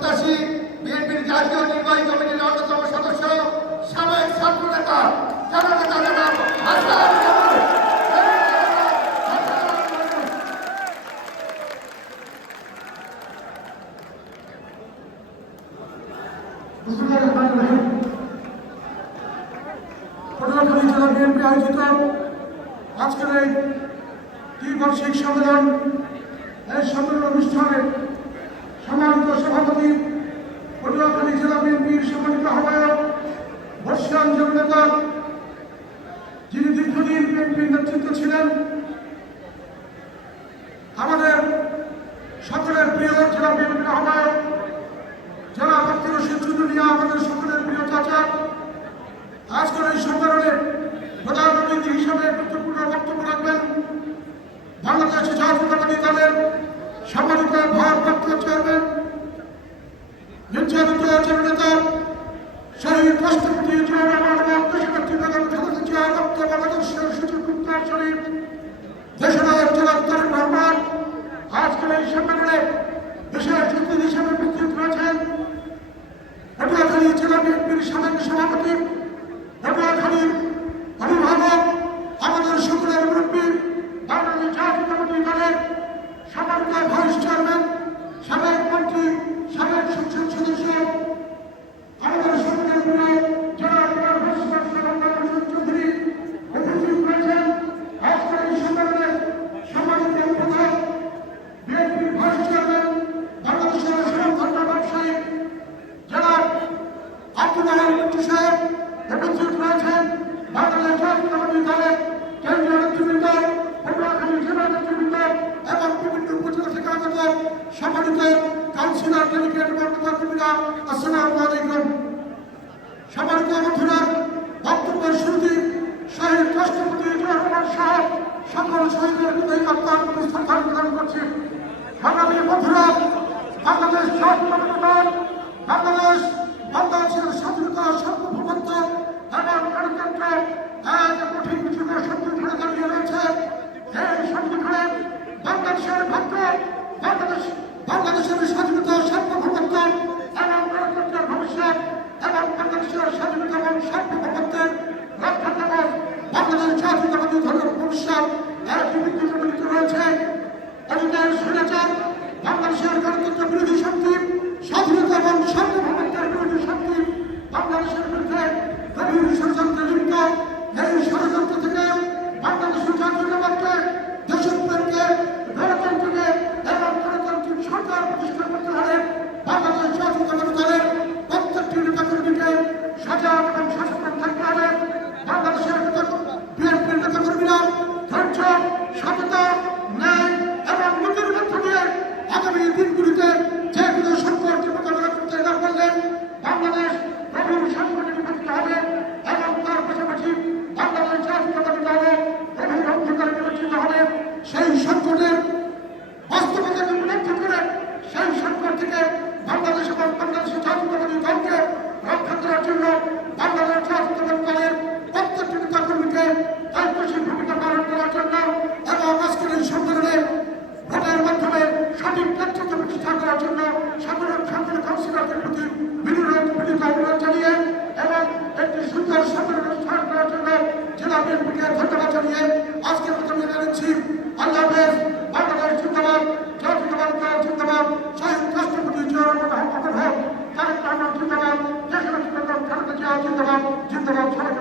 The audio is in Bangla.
প্রত্যাশী বিএনপির জাতীয় নির্বাহী কমিটির অন্যতম সদস্য সাবেক ছাত্র নেতা জননেতা জনাব হাসান। পটুয়াখালী জেলা বিএনপি আয়োজিত আজকের এই দ্বিবার্ষিক সম্মেলন, এই সম্মেলন অনুষ্ঠানে সম্মানিত সভাপতি পটুয়াখালী জেলা বিএনপির সম্মানিত আহ্বায়ক বর্ষিয়ান জননেতা যিনি দীর্ঘদিন বিএনপির নেতৃত্ব ছিলেন, আমাদের সকলের প্রিয় জেলা বিএনপির আহ্বায়ক, জেলা রশিদ চৌধুরী আমাদের সকলের প্রিয় চাচা। আজকের এই সম্মেলনে প্রধান অতিথি হিসেবে গুরুত্বপূর্ণ বক্তব্য রাখবেন বাংলাদেশ জাতীয়তাবাদী দলের সম্মানিত ভারপ্রাপ্ত চেয়ারম্যান নির্যাতিত জননেতা শহীদ রাষ্ট্রপতি জিয়াউর রহমান এবং দেশনেত্রী বেগম খালেদা জিয়া রক্ত বাংলাদেশের সুযোগ উত্তর শরীফ, দেশনায়ক জনাব তারেক রহমান, আজকের এই দেশের অতিথি হিসেবে উপস্থিত রয়েছেন পটুয়াখালী জেলা বিএনপির সভাপতি, পটুয়াখালীর অভিভাবক, আমাদের সকলের মুরব্বী বাংলাদেশ জাতীয়তাবাদী দলের সম্মানিত ভাইস চেয়ারম্যান, সাবেক সংসদ সদস্য আমাদের সকলের প্রিয় জেলা চৌধুরী উপস্থিত রয়েছেন আজকের এই সম্মেলনে সম্মানিত উদ্বোধক বিএনপির ভাইস চেয়ারম্যান বাংলাদেশের সর্বধর্ম ব্যবসায়ী জনাব আব্দুল মিন্টু সাহেব উপস্থিত রয়েছেন বাংলাদেশ জাতীয়তাবাদী দলের কেন্দ্রীয় নেতৃবৃন্দ, পটুয়াখালী জেলা নেতৃবৃন্দ এবং বিভিন্ন উপজেলা থেকে আগত সম্মানিত কাউন্সিলর, ডেলিগেট বর্তমানরা আসসালামু আলাইকুম। সম্মানিত বন্ধুরা, বক্তব্যের শুরুতে শহীদ রাষ্ট্রপতি রহমান সহ সকল শহীদের প্রতি আত্মার প্রতি শ্রদ্ধা প্রদান করছি। বাঙালি বন্ধুরা, বাংলাদেশ বাংলাদেশ বাংলাদেশের স্বাধীনতা, সার্বভৌমত্ব এবং গণতন্ত্র এক কঠিন যুগের সংবিধানে দাঁড়িয়ে রয়েছে। এই সংবিধানে বাংলাদেশের ভাগ্য বাংলাদেশ, বাংলাদেশের স্বাধীনতা, সার্বভৌমত্ব এবং গণতন্ত্রের ভবিষ্যৎ এবং বাংলাদেশের স্বাধীনতা এবং সার্বভৌমত্বের রক্ষা কবচ বাংলাদেশ জাতীয়তাবাদী দলের ভবিষ্যৎ এক প্রণীত রয়েছে। অধিকার স্বৈরাচার বাংলাদেশের গণতন্ত্র সেই সংকট থেকে বাংলাদেশ এবং বাংলাদেশের জাতীয়তাবাদী দলকে রক্ষা করার জন্য বাংলাদেশ জাতীয়তাবাদী দলের প্রত্যেকটি নেতাকর্মীকে দায়িত্বশীল ভূমিকা পালন করার জন্য এবং আজকের এই সম্মেলনে ভোটের মাধ্যমে সঠিক নেতৃত্ব প্রতিষ্ঠা করার জন্য সাধারণ সকল কাউন্সিলরদের প্রতি বিনিয়োগ বিনীত অনুরোধ জানিয়ে এবং একটি সুন্দর সম্মেলন অনুষ্ঠান করার জন্য জেলা বিএনপিকে ধন্যবাদ জানিয়ে আজকের মতো মেনে নিচ্ছি। আল্লাহ হাফেজ বাংলাদেশ জিন্দাবাদ জাতীয়তাবাদ দল জিন্দাবাদ শহীদ রাষ্ট্রপতি জিয়াউর রহমান হক তারেক